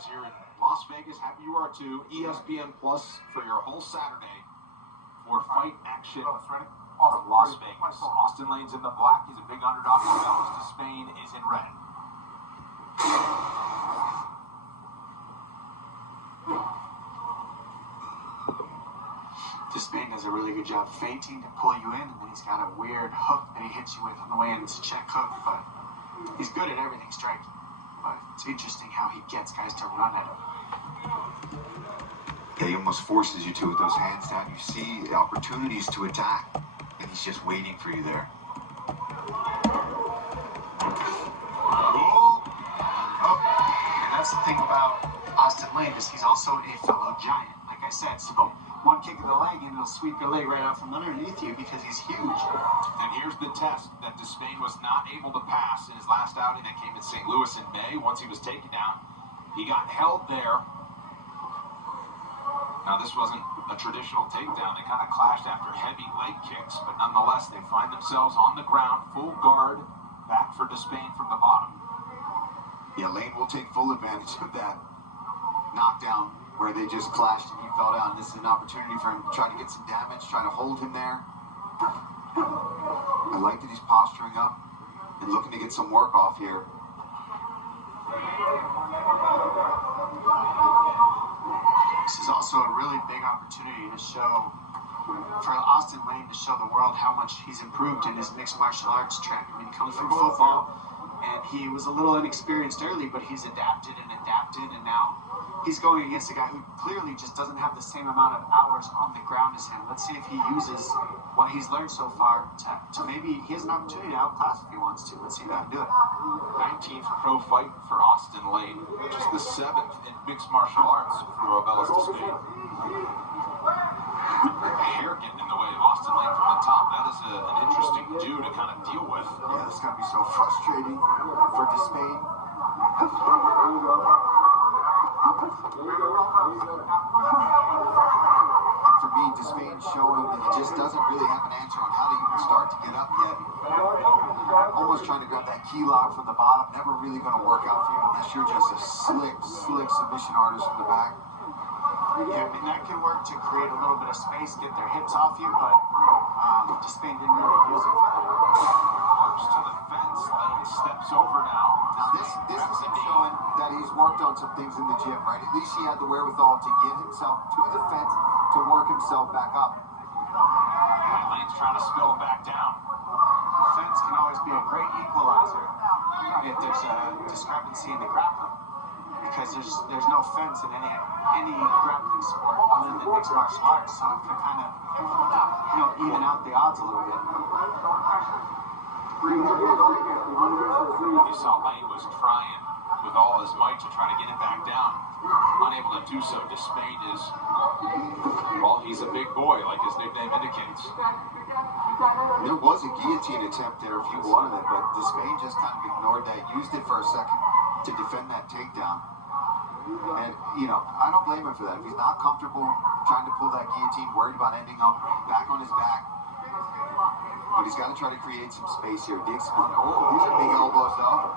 us here in Las Vegas. Happy you are too. ESPN Plus for your whole Saturday for fight action from Las Vegas. Austin Lane's in the black. He's a big underdog. Orbelis Despain is in red. Despain does a really good job feinting to pull you in, and then he's got a weird hook that he hits you with on the way in. It's a check hook, but he's good at everything striking. But it's interesting how he gets guys to run at him. Yeah, he almost forces you to with those hands down. You see the opportunities to attack, and he's just waiting for you there. And that's the thing about Austin Lane is he's also a fellow giant, like I said. So one kick of the leg and it'll sweep your leg right out from underneath you because he's huge. And here's the test that Despain was not able to pass in his last outing that came in St. Louis in May. Once he was taken down, he got held there. Now, this wasn't a traditional takedown. They kind of clashed after heavy leg kicks, but nonetheless, they find themselves on the ground, full guard, back for Despain from the bottom. Yeah, Lane will take full advantage of that knockdown where they just clashed and he fell down. This is an opportunity for him to try to get some damage, try to hold him there. I like that he's posturing up and looking to get some work off here. This is also a really big opportunity to show, for Austin Lane to show the world how much he's improved in his mixed martial arts track. I mean, he comes from football, and he was a little inexperienced early, but he's adapted, and now he's going against a guy who clearly just doesn't have the same amount of hours on the ground as him. Let's see if he uses what he's learned so far to maybe he has an opportunity to outclass if he wants to. Let's see if he can do it. 19th pro fight for Austin Lane, which is the 7th in mixed martial arts for Orbelis Despain. Hair getting in the way of Austin Lane from the top. That is an interesting dude to kind of deal with. Yeah, this is going to be so frustrating for Despain. And for me, Despain showing that he just doesn't really have an answer on how to even start to get up yet. Almost trying to grab that key lock from the bottom. Never really going to work out for you unless you're just a slick submission artist from the back. Yeah, I mean, that can work to create a little bit of space, get their hips off you, but Despain didn't really use it for that. Marks to the fence. Lane steps over now. Now, this is him showing that he's worked on some things in the gym, right? At least he had the wherewithal to get himself to the fence to work himself back up. Lane's trying to spill him back down. The fence can always be a great equalizer if there's a discrepancy in the grappling, because there's no fence in any grappling sport other than mixed martial arts, so it can kind of even out the odds a little bit. You saw Lane was trying with all his might to try to get it back down. Unable to do so. Despain is, well, he's a big boy, like his nickname indicates. There was a guillotine attempt there if he wanted it, but Despain just kind of ignored that, used it for a second to defend that takedown. And, I don't blame him for that. If he's not comfortable trying to pull that guillotine, worried about ending up back on his back, but he's got to try to create some space here. These are big elbows, though.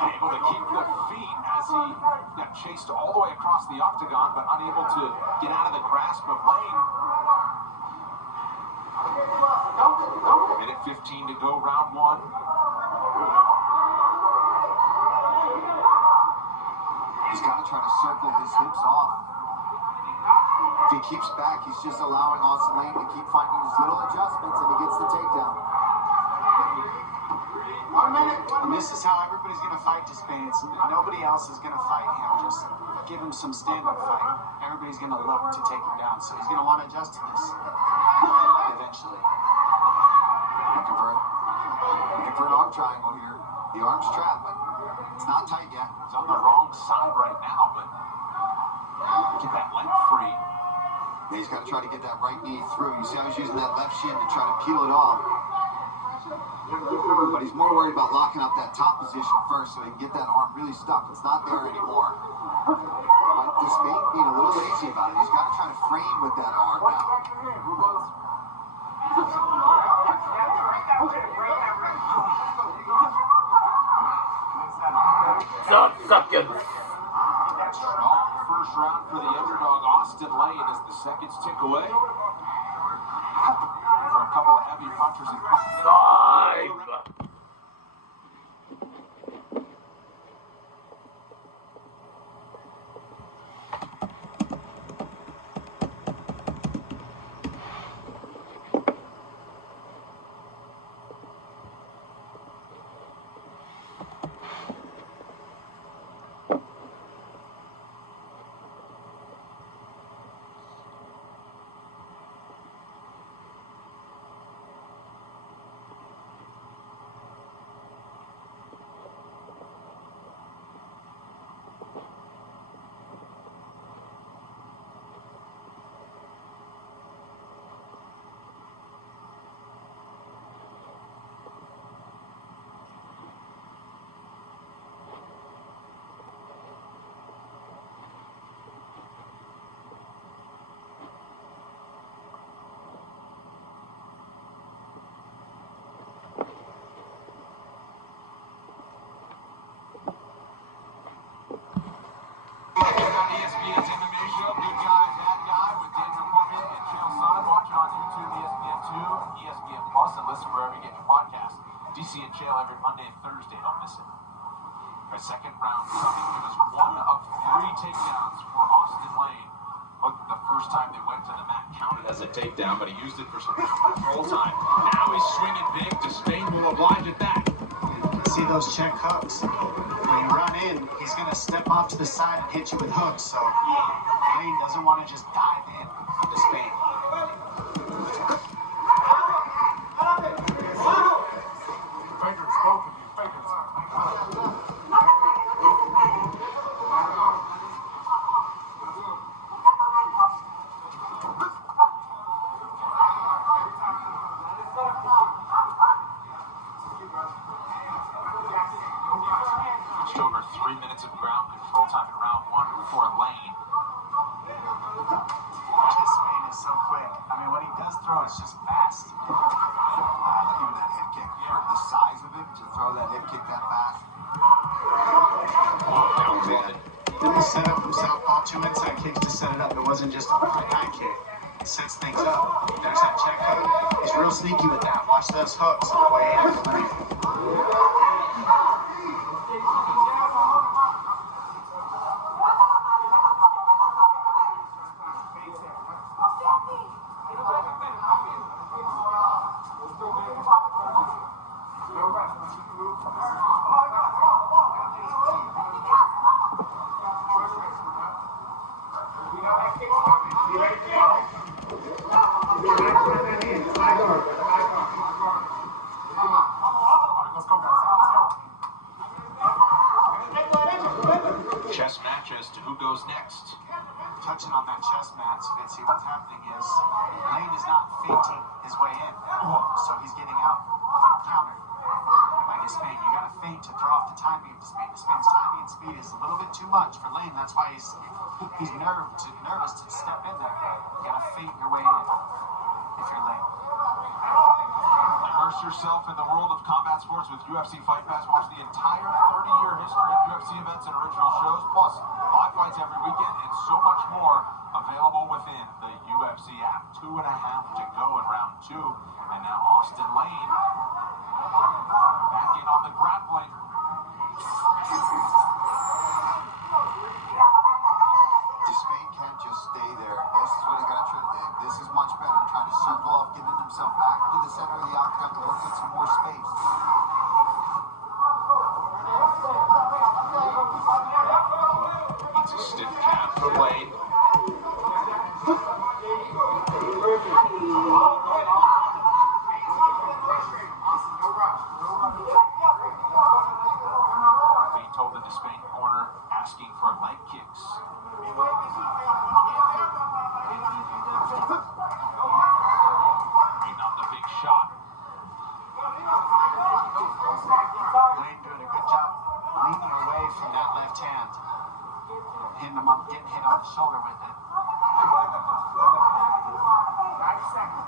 Able to keep the feet as he got chased all the way across the octagon, but unable to get out of the grasp of Lane. Minute 15 to go, round one. He's got to try to circle his hips off. If he keeps back, he's just allowing Austin Lane to keep finding his little adjustments, and he gets the takedown. 1 minute. And this is how everybody's going to fight Despain. Nobody else is going to fight him. Just give him some stand-up fight. Everybody's going to look to take him down. So he's going to want to adjust to this eventually. Looking for an arm triangle here. The arm's trapped, but it's not tight yet. He's on the wrong side right now, but get that leg free. And he's got to try to get that right knee through. You see how he's using that left shin to try to peel it off. But he's more worried about locking up that top position first so he can get that arm really stuck. It's not there anymore. But Despain being a little lazy about it. He's got to try to frame with that arm now. Stop sucking. Strong first round for the underdog Austin Lane as the seconds tick away. For a couple of heavy punchers and ESPN's MMA show, Good Guy, Bad Guy, with Daniel Cormier and Chael Sonnen. Watch it on YouTube, ESPN2, ESPN Plus, and listen wherever you get your podcast. DC and Chael every Monday and Thursday. Don't miss it. Our second round coming. It was one of 3 takedowns for Austin Lane. Look, the first time they went to the mat counted as a takedown, but he used it for some control time. Now he's swinging big. Despain will oblige at that. See those check hooks? When you run in, he's going to step off to the side and hit you with hooks. So Lane doesn't want to just dive in on Despain. Just over 3 minutes of ground control time in round 1 for Lane. Despain is so quick. I mean, when he does throw, it's just fast. Even that head kick, for the size of him, to throw that head kick that fast. Then he set up himself all 2 inside kicks to set it up. It wasn't just a high kick. It sets things up. There's that check hook. He's real sneaky with that. Watch those hooks on the way in. Chess match as to who goes next. Touching on that chess match, Vinci, what's happening is Lane is not feinting his way in, so he's getting out countered by Despain. You got to feint to throw off the timing of Despain. Despain's timing and speed is a little bit too much for Lane. That's why he's nervous to step in there. You got to feint your way in if you're Lane. Immerse yourself in the world of combat sports with UFC Fight Pass. Watch the entire 30-year history of UFC events and original shows, plus live fights every weekend and so much more available within the UFC app. 2.5 to go in round 2. And now Austin Lane back in on the grappling. Despain can't just stay there. This is what he's got to try to do. This is much better. Trying to circle off, getting himself back to the center of the octagon to work with some more space. It's a stiff calf for Lane. Being told the Despain corner, asking for leg kicks. On the big shot. Lane doing a good job leaning away from that left hand. Hitting him up, getting hit on the shoulder with it. 90 seconds.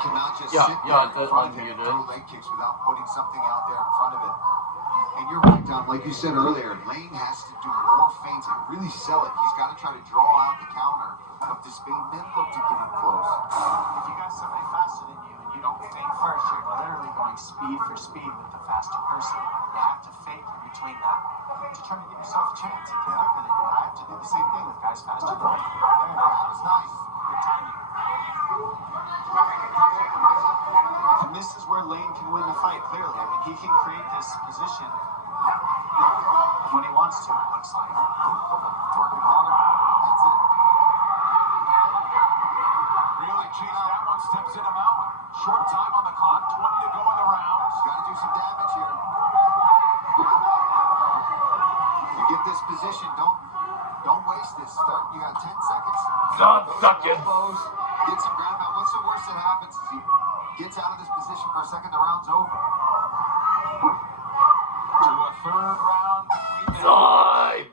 cannot just Yeah, sit yeah, there in that's front of him and unmuted. throw leg kicks without putting something out there in front of it. And you're right, Tom. Like you said earlier, Lane has to do more feints and really sell it. He's got to try to draw out the counter of Despain, then look to get in close. If you got somebody faster than you and you don't feint first, you're literally going speed for speed with the faster person. You have to fake in between that to try to give yourself a chance. If you're quicker than you, I have to do the same thing with guys faster than me. That was nice. Good timing. And this is where Lane can win the fight, clearly. I mean, he can create this position when he wants to, it looks like. Working harder. Hits it. Really chased that one, steps in a mountain. Short time on the clock, 20 to go in the round. He's got to do some damage here. You get this position, don't waste this. Start. You got 10 seconds. God, suck it. Elbows, get some ground out. What's the worst that happens? Is he gets out of this position for a second, the round's over. To a third round. Time!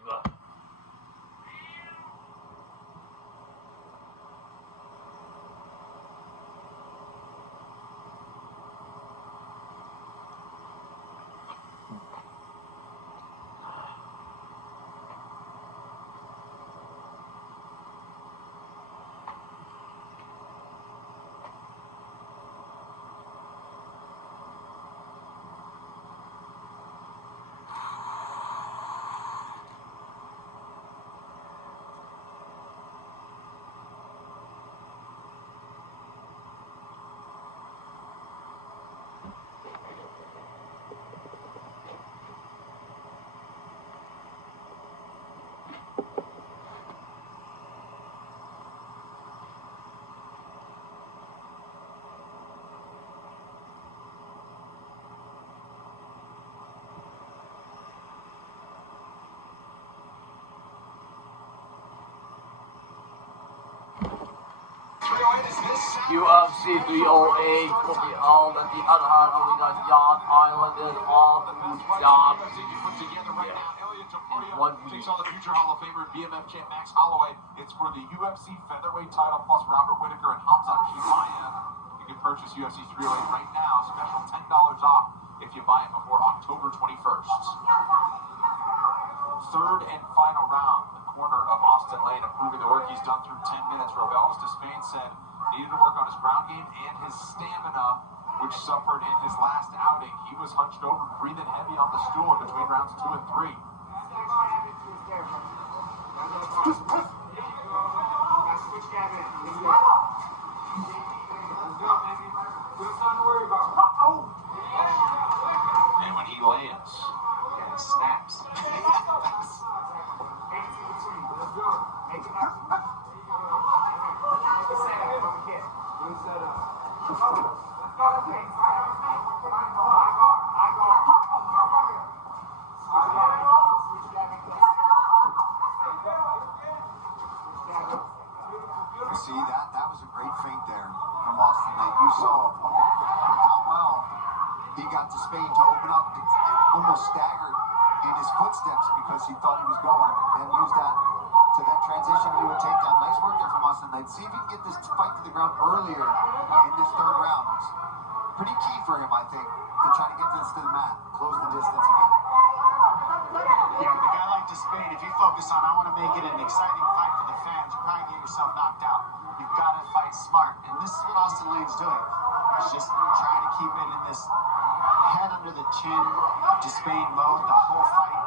UFC 308 will be held at the Etihad Arena, Yacht Island in Abu Dhabi. In 1 week. Takes on the future Hall of Famer BMF champ Max Holloway. It's for the UFC featherweight title plus Robert Whittaker and Hamza Chimaev. You can purchase UFC 308 right now. Special $10 off if you buy it before October 21st. Third and final round. The corner of Austin Lane approving the work he's done through 10 minutes. Robelis Despain said needed to work on his ground game and his stamina, which suffered in his last outing. He was hunched over, breathing heavy on the stool in between rounds 2 and 3. And when he lands, It snaps. See, that was a great feint there from Austin Lane. You saw how well he got Despain to open up and almost staggered in his footsteps because he thought he was going, and used that to then transition into a takedown. Nice work there from Austin Lane. See if he can get this fight to the ground earlier in this third round. It's pretty key for him, I think, to try to get this to the mat, close the distance again. Yeah, with a guy like Despain, if you focus on, I want to make it an exciting fight for the fans, you probably get yourself knocked out. You've got to fight smart. And this is what Austin Lane's doing. He's just trying to keep it in this head under the chin, Despain mode the whole fight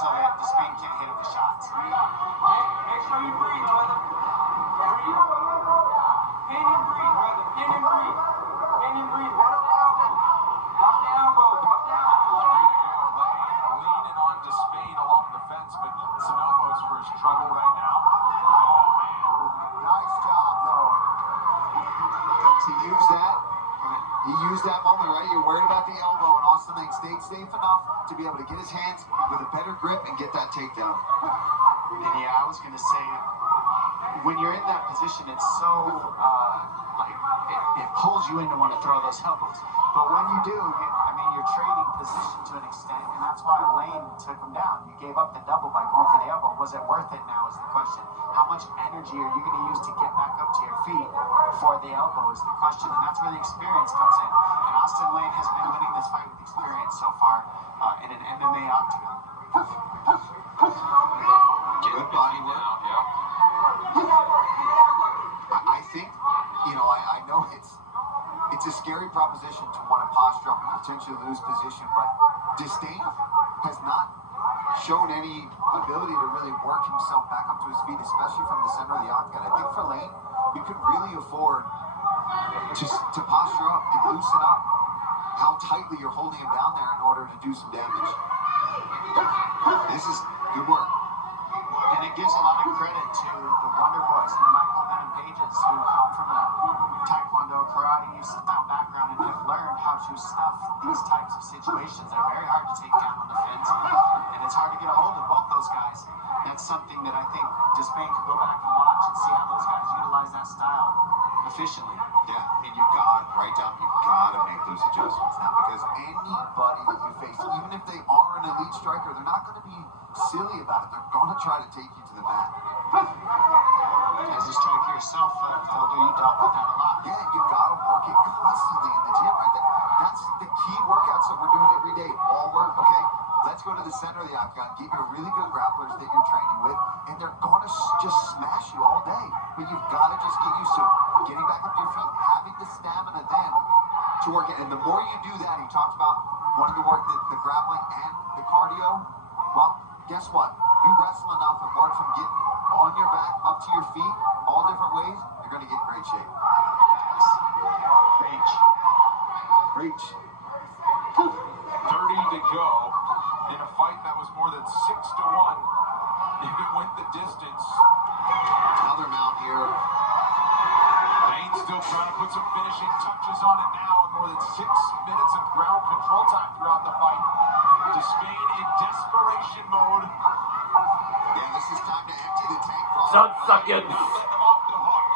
so that Despain can't hit him with shots. Make sure you breathe, brother. Breathe. Pin and breathe, brother. Pin and breathe. Pin and breathe. Watch the elbow. Watch the elbow. Watch the elbow. leaning on Despain along the fence, but some elbows for his trouble right now. Oh, man. Nice job, though. To use that, he used that moment, right? You're worried about the elbow, and Austin Lane stayed safe enough to be able to get his hands with a better grip and get that takedown. And yeah, I was going to say, when you're in that position, it's so, like, it pulls you in to want to throw those elbows. But when you do, you're trading position to an extent, and that's why Lane took him down. You gave up the double by going for the elbow. Was it worth it now is the question. How much energy are you going to use to get back up to your feet for the elbow is the question, and that's where the experience comes in. And Austin Lane has been winning this fight with experience so far in an MMA octagon. Good body work. Yeah. I think, I know it's a scary proposition to want to posture up and potentially lose position, but Disdain has not shown any ability to really work himself back up to his feet, especially from the center of the octagon. I think for Lane, you could really afford to posture up and loosen up how tightly you're holding him down there in order to do some damage. This is good work. And it gives a lot of credit to the Wonder Boys and the Michael Venom Pages who come from a Taekwondo, karate style background and have learned how to stuff these types of situations. They're very hard to take down on the fence, and it's hard to get a hold of both those guys. That's something that I think Despain could go back and watch and see how those guys utilize that style efficiently. Yeah, and you've got to make those adjustments now, because anybody that you face, even if they are an elite striker, they're not going to be silly about it. They're going to try to take you to the mat. As a striker yourself, Felder, you dealt with that a lot. Yeah, you've got to work it constantly in the gym, right? That's the key workouts that we're doing every day. Wall work, okay? Let's go to the center of the octagon, get your really good grapplers that you're training with, and they're going to just smash you all day. But you've got to just get used to getting back up to your feet, having the stamina then to work it. And the more you do that, he talked about wanting to work the grappling and the cardio. Well, guess what? You wrestle enough and work from getting on your back up to your feet, all different ways, you're going to get in great shape. Preach. 30 to go in a fight that was more than 6-1 if it went the distance. Another mount here. Lane still trying to put some finishing touches on it now with more than 6 minutes of ground control time throughout the fight. Despain in desperation mode. Yeah, this is time to empty the tank for all. 10 seconds. Not letting him off the hook.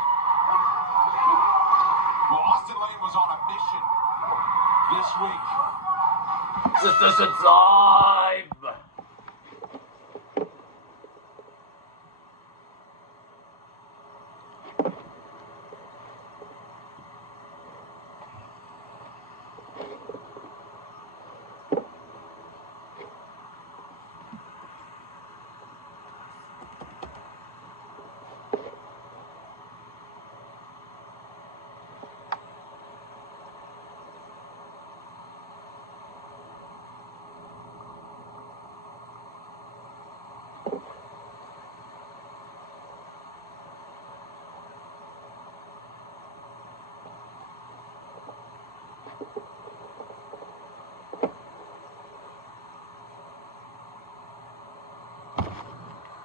Well, Austin Lane was on a mission this week. Decision time.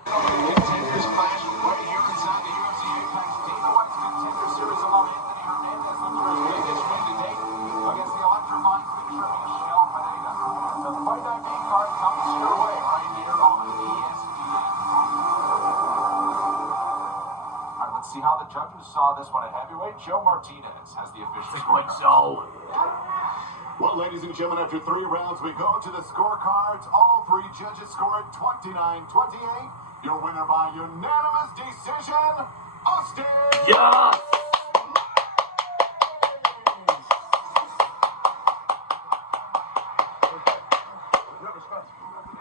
Contenders clash right here inside the UFC Apex Dana White's Contender Series alum Anthony Hernandez looking for his biggest win to date against the electrifying finisher Michelle Pineda. The Fight Night main card comes your way right here on ESPN. All right, let's see how the judges saw this one at heavyweight. Joe Martinez has the official scorecard. Well, ladies and gentlemen, after 3 rounds, we go to the scorecards. All 3 judges scored 29-28. Your winner by unanimous decision, Austin. Yes.